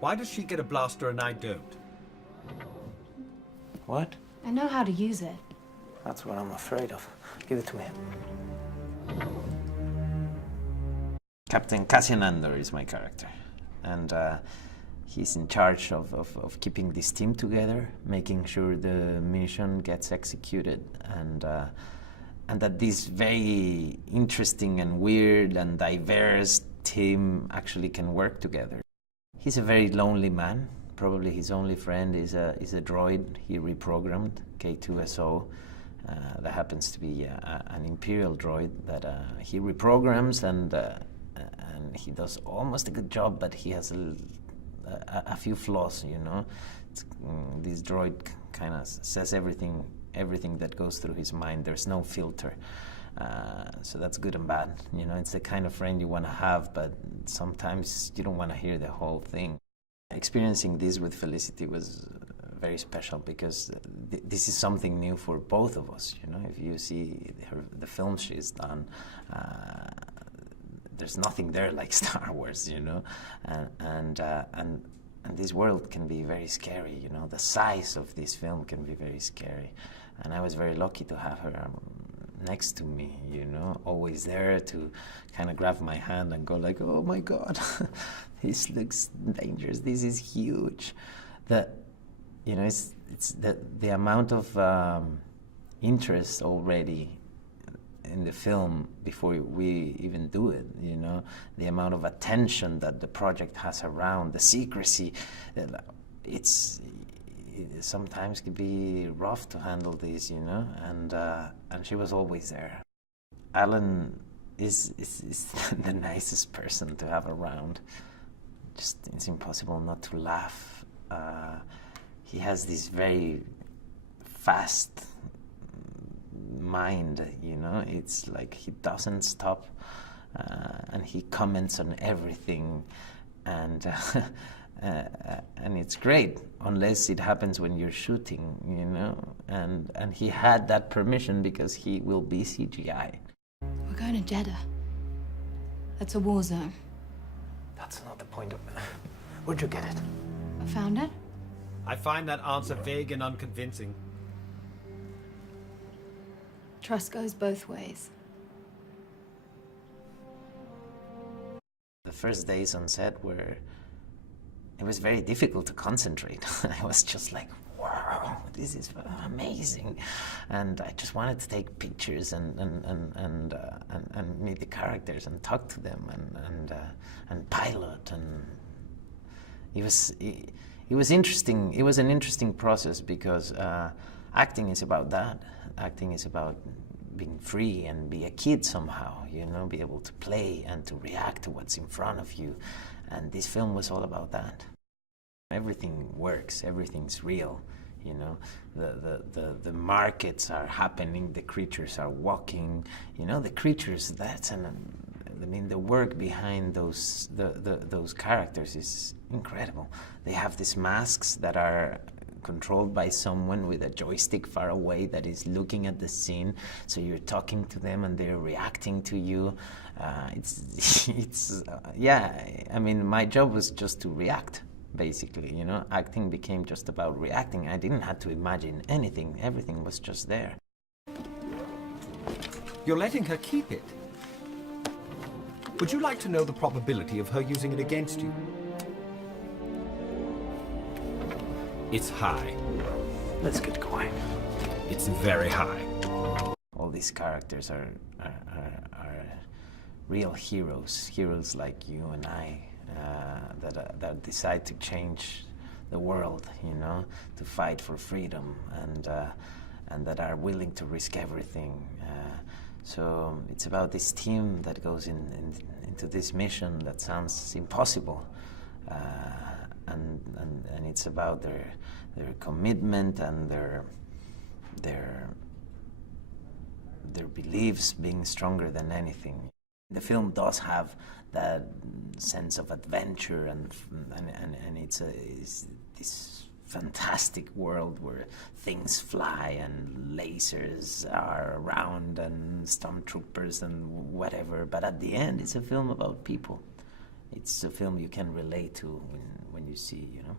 Why does she get a blaster and I don't? What? I know how to use it. That's what I'm afraid of. Give it to me. Captain Cassian Andor is my character. And he's in charge of keeping this team together, making sure the mission gets executed, and that this very interesting and weird and diverse team actually can work together. He's a very lonely man. Probably his only friend is a droid he reprogrammed, K2SO. That happens to be an Imperial droid that he reprograms, and he does almost a good job, but he has a few flaws, you know. This droid kind of says everything that goes through his mind. There's no filter. So that's good and bad. You know, it's the kind of friend you want to have, but sometimes you don't want to hear the whole thing. Experiencing this with Felicity was very special because this is something new for both of us. You know, if you see the films she's done, there's nothing there like Star Wars. You know, and this world can be very scary. You know, the size of this film can be very scary, and I was very lucky to have her next to me, you know, always there to kind of grab my hand and go like, oh my God, this looks dangerous, this is huge. You know, it's the amount of interest already in the film before we even do it, you know, the amount of attention that the project has around, the secrecy, it sometimes can be rough to handle this, you know, and she was always there. Alan is the nicest person to have around. Just, it's impossible not to laugh. He has this very fast mind, you know, it's like he doesn't stop, and he comments on everything, and it's great, unless it happens when you're shooting, you know, and he had that permission because he will be CGI. We're going to Jeddah. That's a war zone. That's not the point of... Where'd you get it? I found it. I find that answer vague and unconvincing. Trust goes both ways. The first days on set it was very difficult to concentrate. I was just like, wow, this is amazing. And I just wanted to take pictures and meet the characters and talk to them and pilot. And it was interesting. It was an interesting process because acting is about that. Acting is about being free and be a kid somehow, you know, be able to play and to react to what's in front of you. And this film was all about that. Everything works, everything's real, you know. The markets are happening, the creatures are walking, you know, the creatures, I mean, the work behind those characters is incredible. They have these masks that are controlled by someone with a joystick far away that is looking at the scene, so you're talking to them and they're reacting to you. Yeah, I mean, my job was just to react, basically, you know. Acting became just about reacting. I didn't have to imagine anything. Everything was just there. You're letting her keep it. Would you like to know the probability of her using it against you? It's high. Let's get going. It's very high. All these characters are real heroes like you and I, that decide to change the world, you know, to fight for freedom, and that are willing to risk everything. So it's about this team that goes into this mission that sounds impossible. And it's about their commitment and their beliefs being stronger than anything. The film does have that sense of adventure, and it's this fantastic world where things fly and lasers are around and stormtroopers and whatever. But at the end, it's a film about people. it's a film you can relate to when you see, you know.